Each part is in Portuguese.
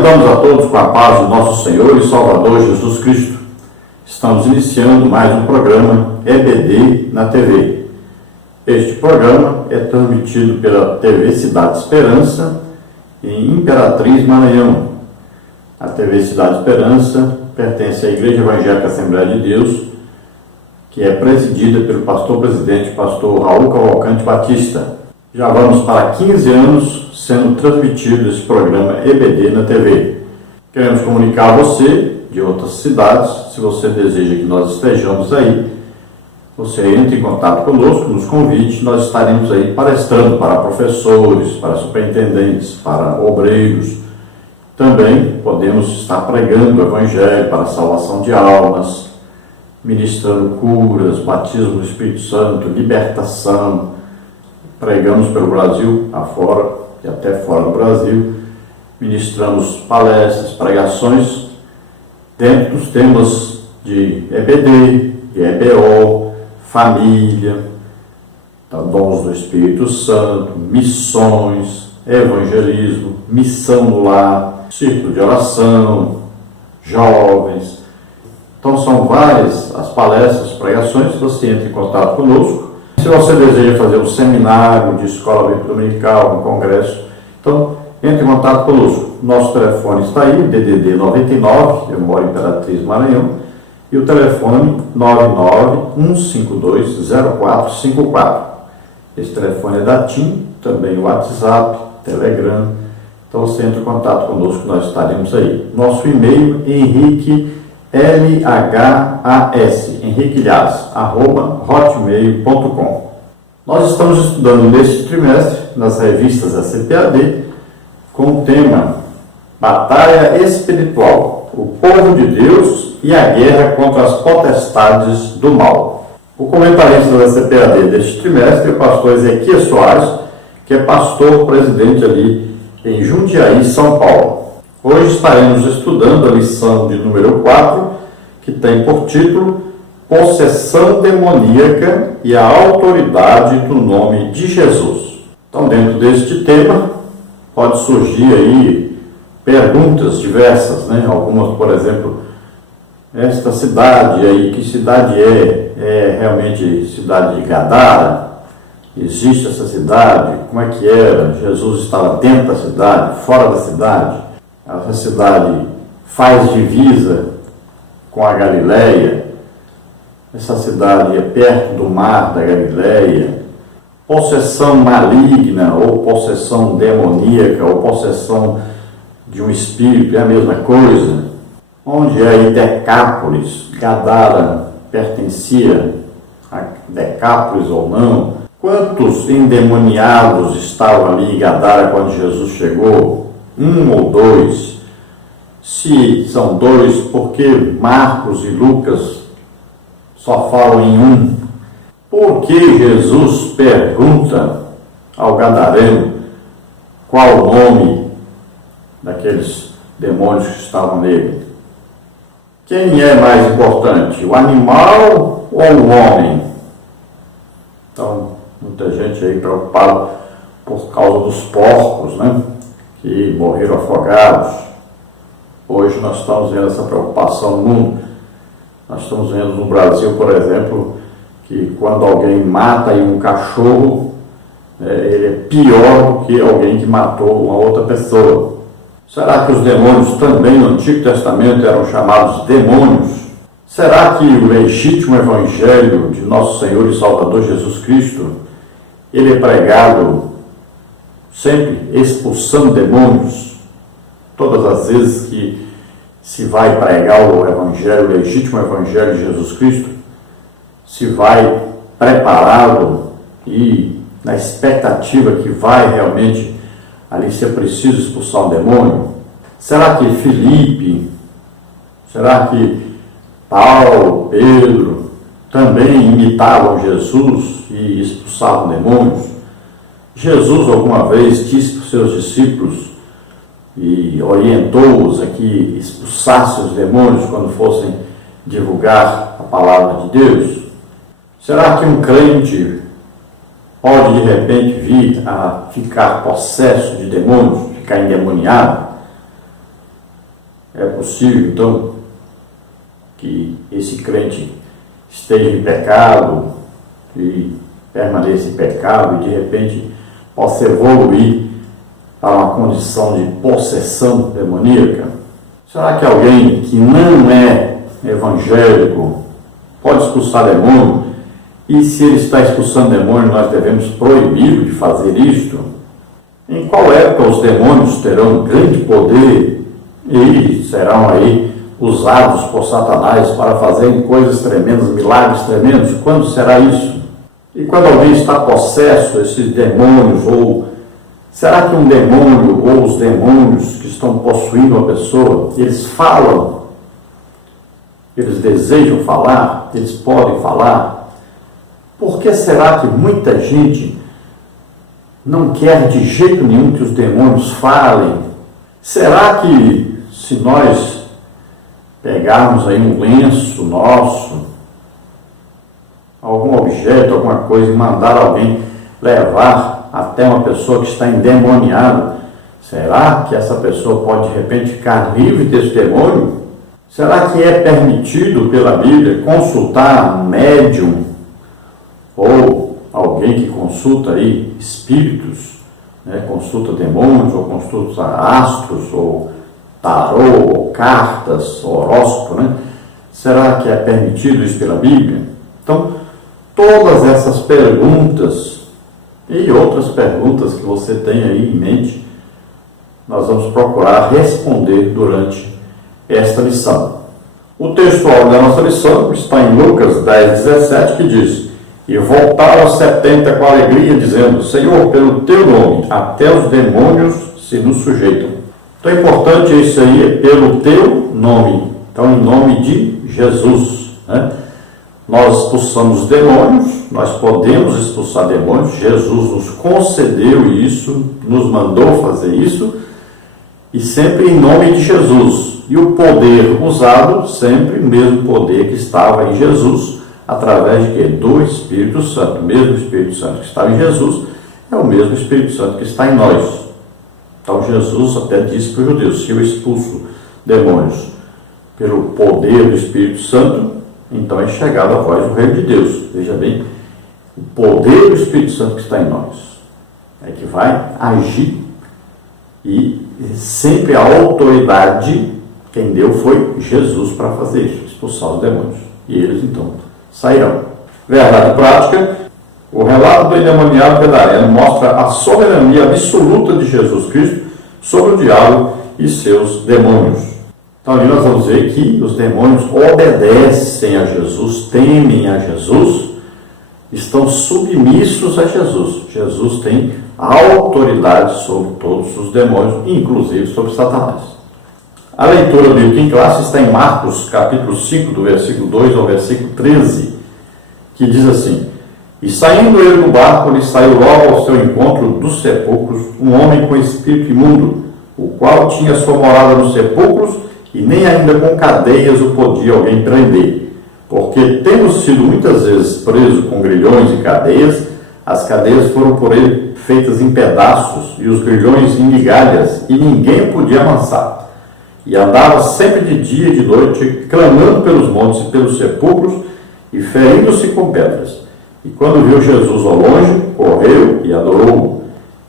Cumprimentamos a todos com a paz do nosso Senhor e Salvador Jesus Cristo. Estamos iniciando mais um programa EBD na TV. Este programa é transmitido pela TV Cidade Esperança em Imperatriz, Maranhão. A TV Cidade Esperança pertence à Igreja Evangélica Assembleia de Deus, que é presidida pelo pastor-presidente, pastor Raul Cavalcante Batista. Já vamos para 15 anos sendo transmitido esse programa EBD na TV. Queremos comunicar a você de outras cidades, se você deseja que nós estejamos aí, você entre em contato conosco, nos convide, nós estaremos aí palestrando para professores, para superintendentes, para obreiros. Também podemos estar pregando o Evangelho para a salvação de almas, ministrando curas, batismo do Espírito Santo, libertação. Pregamos pelo Brasil afora e até fora do Brasil. Ministramos palestras, pregações dentro dos temas de EBD, de EBO, família, dons do Espírito Santo, missões, evangelismo, missão no lar, círculo de oração, jovens. Então são várias as palestras, pregações. Você entra em contato conosco. Se você deseja fazer um seminário de escola bíblica dominical, um congresso, então entre em contato conosco. Nosso telefone está aí, DDD 99, eu moro em Imperatriz, Maranhão, e o telefone 991520454. Esse telefone é da TIM, também o WhatsApp, Telegram. Então você entra em contato conosco, nós estaremos aí. Nosso e-mail é henriquelhas@hotmail.com. Nós estamos estudando neste trimestre, nas revistas da CPAD, com o tema Batalha Espiritual, o povo de Deus e a guerra contra as potestades do mal. O comentarista da CPAD deste trimestre é o pastor Ezequias Soares, que é pastor presidente ali em Jundiaí, São Paulo. Hoje estaremos estudando a lição de número 4, que tem por título Possessão Demoníaca e a Autoridade do Nome de Jesus. Então, dentro deste tema, pode surgir aí perguntas diversas, né? Algumas, por exemplo, esta cidade aí, que cidade é? É realmente cidade de Gadara? Existe essa cidade? Como é que era? Jesus estava dentro da cidade, fora da cidade? Essa cidade faz divisa com a Galileia? Essa cidade é perto do mar da Galileia? Possessão maligna, ou possessão demoníaca, ou possessão de um espírito, é a mesma coisa? Onde é aí Decápolis? Gadara pertencia a Decápolis ou não? Quantos endemoniados estavam ali em Gadara quando Jesus chegou? 1 ou 2? Se são 2, por que Marcos e Lucas só falam em 1? Por que Jesus pergunta ao gadareno qual o nome daqueles demônios que estavam nele? Quem é mais importante, o animal ou o homem? Então, muita gente aí preocupada por causa dos porcos, né? Que morreram afogados. Hoje nós estamos vendo essa preocupação no mundo. Nós estamos vendo no Brasil, por exemplo, que quando alguém mata um cachorro, ele é pior do que alguém que matou uma outra pessoa. Será que os demônios também no Antigo Testamento eram chamados demônios? Será que o legítimo evangelho de nosso Senhor e Salvador Jesus Cristo, ele é pregado sempre expulsando demônios? Todas as vezes que se vai pregar o evangelho, o legítimo evangelho de Jesus Cristo, se vai preparado e na expectativa que vai realmente ali ser preciso expulsar um demônio? Será que Filipe, será que Paulo, Pedro também imitavam Jesus e expulsavam demônios? Jesus alguma vez disse para os seus discípulos e orientou-os a que expulsassem os demônios quando fossem divulgar a palavra de Deus? Será que um crente pode de repente vir a ficar possesso de demônios, ficar endemoniado? É possível, então, que esse crente esteja em pecado e permaneça em pecado e de repente possa evoluir para uma condição de possessão demoníaca? Será que alguém que não é evangélico pode expulsar demônio? E se ele está expulsando demônio, nós devemos proibir de fazer isto? Em qual época os demônios terão grande poder e serão aí usados por Satanás para fazerem coisas tremendas, milagres tremendos? Quando será isso? E quando alguém está possesso, esses demônios, ou será que um demônio ou os demônios que estão possuindo a pessoa, eles falam? Eles desejam falar? Eles podem falar? Por que será que muita gente não quer de jeito nenhum que os demônios falem? Será que se nós pegarmos aí um lenço nosso, algum objeto, alguma coisa, e mandar alguém levar até uma pessoa que está endemoniada, será que essa pessoa pode de repente ficar livre desse demônio? Será que é permitido pela Bíblia consultar um médium ou alguém que consulta aí espíritos, né, consulta demônios, ou consulta astros, ou tarô, ou cartas, ou horóscopo, né? Será que é permitido isso pela Bíblia? Então, todas essas perguntas e outras perguntas que você tem aí em mente, nós vamos procurar responder durante esta lição. O textual da nossa lição está em Lucas 10:17, que diz: E voltaram aos 70 com alegria, dizendo: Senhor, pelo teu nome, até os demônios se nos sujeitam. Então, é importante isso aí, é pelo teu nome. Então, em nome de Jesus, né? Nós expulsamos demônios, nós podemos expulsar demônios, Jesus nos concedeu isso, nos mandou fazer isso, e sempre em nome de Jesus. E o poder usado, sempre o mesmo poder que estava em Jesus, através de quê? Do Espírito Santo. O mesmo Espírito Santo que estava em Jesus é o mesmo Espírito Santo que está em nós. Então Jesus até disse para os judeus: se eu expulso demônios pelo poder do Espírito Santo, então é chegado a vós o reino de Deus. Veja bem, o poder do Espírito Santo que está em nós é que vai agir, e sempre a autoridade quem deu foi Jesus para fazer isso, expulsar os demônios. E eles então sairão. Verdade prática: o relato do endemoniado gadareno mostra a soberania absoluta de Jesus Cristo sobre o diabo e seus demônios. Então ali nós vamos ver que os demônios obedecem a Jesus, temem a Jesus, estão submissos a Jesus. Jesus tem autoridade sobre todos os demônios, inclusive sobre Satanás. A leitura bíblica em classe está em Marcos, capítulo 5, do versículo 2 ao versículo 13, que diz assim: E saindo ele do barco, lhe saiu logo ao seu encontro dos sepulcros um homem com espírito imundo, o qual tinha sua morada nos sepulcros, e nem ainda com cadeias o podia alguém prender. Porque, tendo sido muitas vezes preso com grilhões e cadeias, as cadeias foram por ele feitas em pedaços, e os grilhões em migalhas, e ninguém o podia amansar. E andava sempre de dia e de noite, clamando pelos montes e pelos sepulcros, e ferindo-se com pedras. E quando viu Jesus ao longe, correu e adorou-o.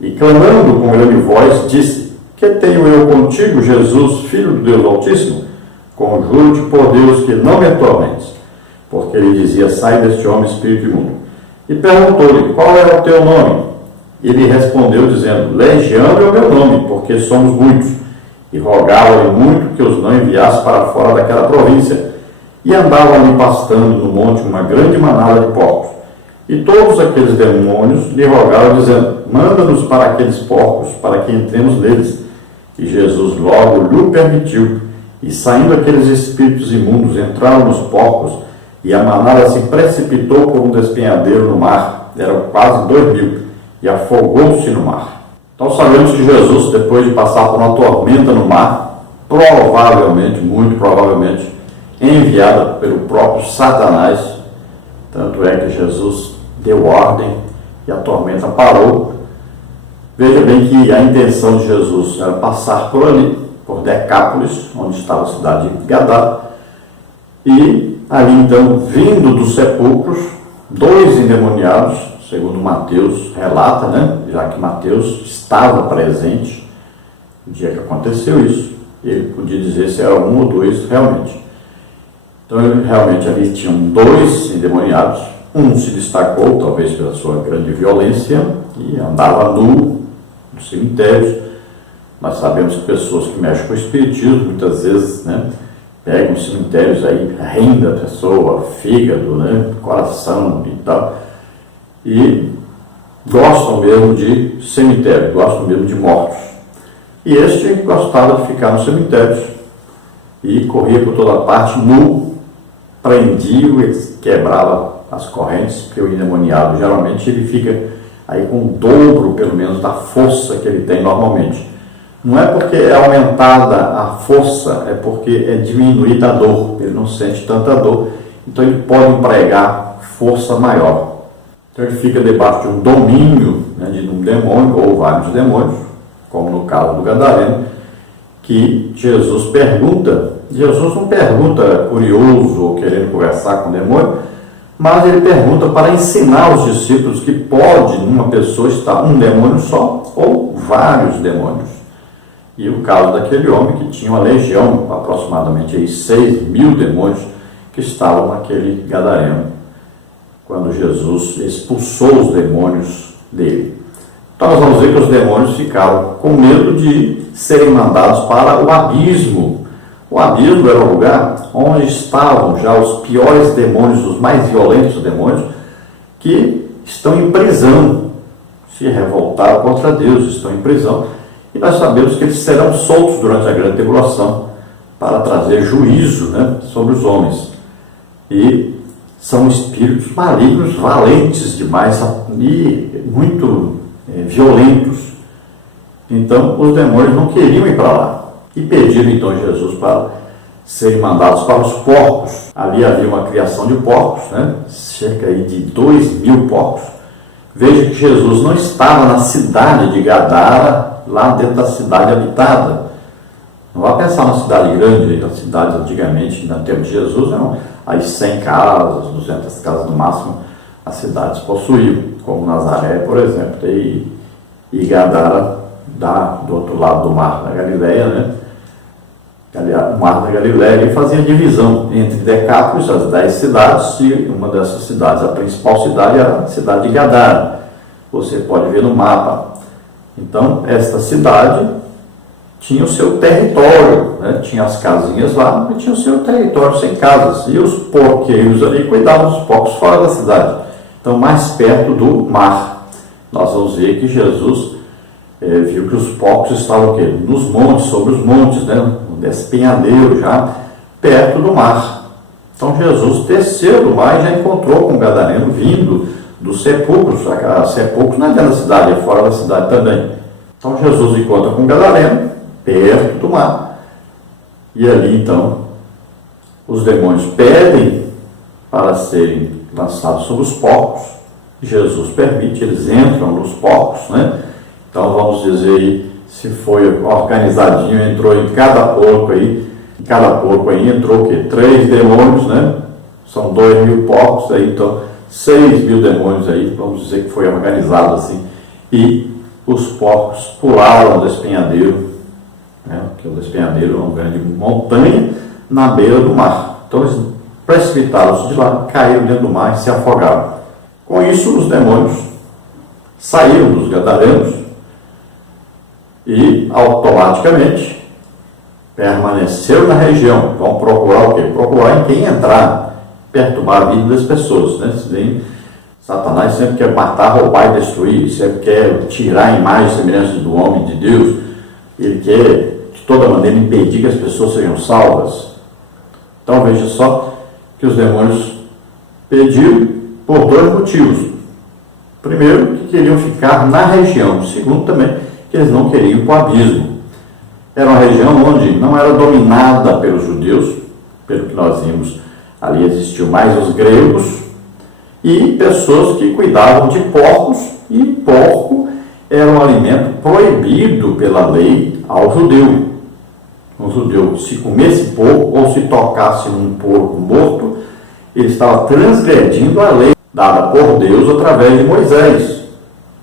E clamando com grande voz, disse: Que tenho eu contigo, Jesus, Filho do Deus Altíssimo? Conjuro-te por Deus que não me atormentes. Porque ele dizia: Sai deste homem, espírito imundo. E perguntou-lhe: Qual é o teu nome? Ele respondeu, dizendo: Legião é o meu nome, porque somos muitos. E rogava-lhe muito que os não enviasse para fora daquela província. E andava ali pastando no monte uma grande manada de porcos. E todos aqueles demônios lhe rogaram, dizendo: Manda-nos para aqueles porcos, para que entremos neles. E Jesus logo lhe permitiu. E saindo aqueles espíritos imundos, entraram nos porcos, e a manada se precipitou por um despenhadeiro no mar. Eram quase 2.000, e afogou-se no mar. Então sabemos que Jesus, depois de passar por uma tormenta no mar, provavelmente, muito provavelmente, enviada pelo próprio Satanás, tanto é que Jesus deu ordem e a tormenta parou. Veja bem que a intenção de Jesus era passar por ali por Decápolis, onde estava a cidade de Gadara, e ali então, vindo dos sepulcros, 2 endemoniados, segundo Mateus relata, né? Já que Mateus estava presente no dia que aconteceu isso, ele podia dizer se era 1 ou 2 realmente. Então, realmente ali tinham 2 endemoniados, um se destacou, talvez pela sua grande violência, e andava nu nos cemitérios. Nós sabemos que pessoas que mexem com o espiritismo, muitas vezes, né, pegam os cemitérios aí, renda a pessoa, fígado, né, coração e tal, e gostam mesmo de cemitério, gostam mesmo de mortos. E este gostava de ficar nos cemitérios e corria por toda parte nu, prendia e quebrava as correntes, porque o endemoniado geralmente ele fica aí com o dobro, pelo menos, da força que ele tem normalmente. Não é porque é aumentada a força, é porque é diminuída a dor, ele não sente tanta dor, então ele pode empregar força maior. Então ele fica debaixo de um domínio, né, de um demônio ou vários demônios, como no caso do gadareno, que Jesus pergunta. Jesus não pergunta curioso ou querendo conversar com o demônio, mas ele pergunta para ensinar os discípulos que pode numa pessoa estar um demônio só ou vários demônios. E o caso daquele homem que tinha uma legião, aproximadamente aí 6.000 demônios que estavam naquele gadareno, quando Jesus expulsou os demônios dele. Então nós vamos ver que os demônios ficaram com medo de serem mandados para o abismo. O abismo era o lugar onde estavam já os piores demônios, os mais violentos demônios, que estão em prisão, se revoltaram contra Deus, estão em prisão. E nós sabemos que eles serão soltos durante a grande tribulação para trazer juízo, né, sobre os homens. E são espíritos malignos, valentes demais e muito violentos. Então, os demônios não queriam ir para lá. E pediram então a Jesus para serem mandados para os porcos. Ali havia uma criação de porcos, né, cerca aí de 2.000 porcos. Veja que Jesus não estava na cidade de Gadara, lá dentro da cidade habitada. Não vá pensar na cidade grande, as cidades antigamente, no tempo de Jesus, eram aí 100 casas, 200 casas no máximo, as cidades possuíam, como Nazaré, por exemplo, e Gadara, do outro lado do mar da Galileia, né? O mar da Galileia fazia divisão entre Decápolis, as 10 cidades, e uma dessas cidades, a principal cidade, era a cidade de Gadara. Você pode ver no mapa. Então, esta cidade tinha o seu território, né? Tinha as casinhas lá, mas tinha o seu território sem casas. E os porqueiros ali cuidavam dos porcos fora da cidade. Então, mais perto do mar. Nós vamos ver que Jesus viu que os porcos estavam o quê? Nos montes, sobre os montes, né? No despenhadeiro, já perto do mar. Então, Jesus desceu do mar e já encontrou com o gadareno vindo dos sepulcros. Sepulcros não é dentro da cidade, é fora da cidade também. Então Jesus encontra com o gadareno, perto do mar. E ali então, os demônios pedem para serem lançados sobre os porcos. Jesus permite, eles entram nos porcos, né? Então vamos dizer aí, se foi organizadinho, entrou em cada porco aí, entrou o quê? 3 demônios, né? São 2.000 porcos aí, então 6.000 demônios aí, vamos dizer que foi organizado assim, e os porcos pularam do despenhadeiro, né, porque o despenhadeiro é uma grande montanha na beira do mar. Então eles precipitaram-se de lá, caíram dentro do mar e se afogaram. Com isso, os demônios saíram dos gadarenos e automaticamente permaneceram na região. Vão procurar o quê? Procurar em quem entrar, perturbar a vida das pessoas, né? Satanás sempre quer matar, roubar e destruir, sempre quer tirar a imagem e semelhança do homem, de Deus. Ele quer, de toda maneira, impedir que as pessoas sejam salvas. Então veja só que os demônios pediram por 2 motivos. Primeiro, que queriam ficar na região. Segundo, também, que eles não queriam ir para o abismo. Era uma região onde não era dominada pelos judeus, pelo que nós vimos. Ali existiam mais os gregos e pessoas que cuidavam de porcos, e porco era um alimento proibido pela lei ao judeu. Um judeu, se comesse porco ou se tocasse num porco morto, ele estava transgredindo a lei dada por Deus através de Moisés.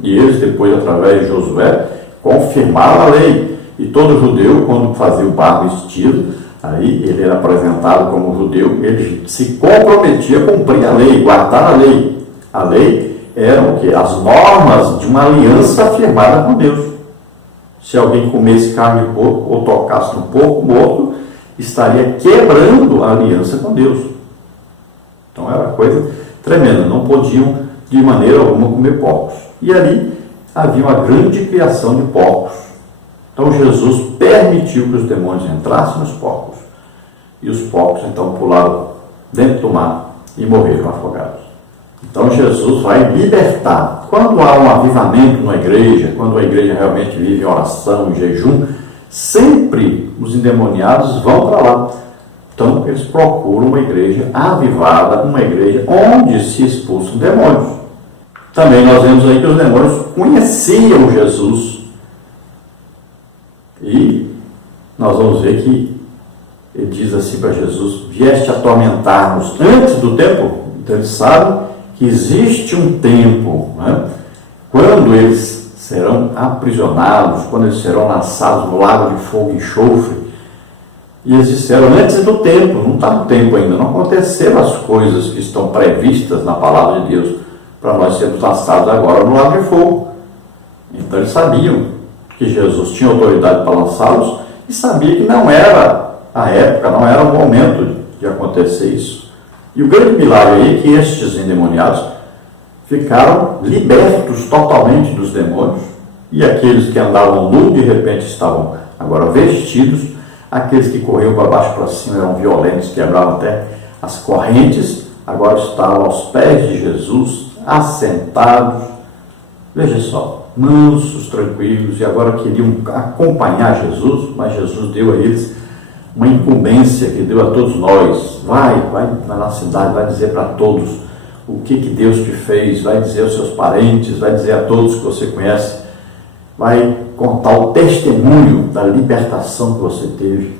E eles, depois, através de Josué, confirmaram a lei. E todo judeu, quando fazia o bar vestido, aí ele era apresentado como judeu, ele se comprometia a cumprir a lei, guardar a lei. A lei eram o quê? As normas de uma aliança firmada com Deus. Se alguém comesse carne de porco ou tocasse no porco morto, estaria quebrando a aliança com Deus. Então era coisa tremenda, não podiam de maneira alguma comer porcos. E ali havia uma grande criação de porcos. Então Jesus permitiu que os demônios entrassem nos porcos. E os porcos então pularam dentro do mar e morreram afogados. Então Jesus vai libertar. Quando há um avivamento na igreja, quando a igreja realmente vive em oração, em jejum, sempre os endemoniados vão para lá. Então eles procuram uma igreja avivada, uma igreja onde se expulsam demônios. Também nós vemos aí que os demônios conheciam Jesus. E nós vamos ver que ele diz assim para Jesus: vieste atormentar-nos antes do tempo. Então eles sabem que existe um tempo, né, quando eles serão aprisionados, quando eles serão lançados no lago de fogo e enxofre. E eles disseram antes do tempo, não está no tempo ainda, não aconteceram as coisas que estão previstas na palavra de Deus para nós sermos lançados agora no lago de fogo. Então eles sabiam que Jesus tinha autoridade para lançá-los e sabia que não era a época, não era o momento de acontecer isso. E o grande milagre aí é que estes endemoniados ficaram libertos totalmente dos demônios, e aqueles que andavam nus de repente estavam agora vestidos, aqueles que corriam para baixo e para cima eram violentos, quebravam até as correntes, agora estavam aos pés de Jesus, assentados, veja só, mansos, tranquilos, e agora queriam acompanhar Jesus, mas Jesus deu a eles uma incumbência que deu a todos nós. Vai na cidade, vai dizer para todos o que Deus te fez, vai dizer aos seus parentes, vai dizer a todos que você conhece, vai contar o testemunho da libertação que você teve.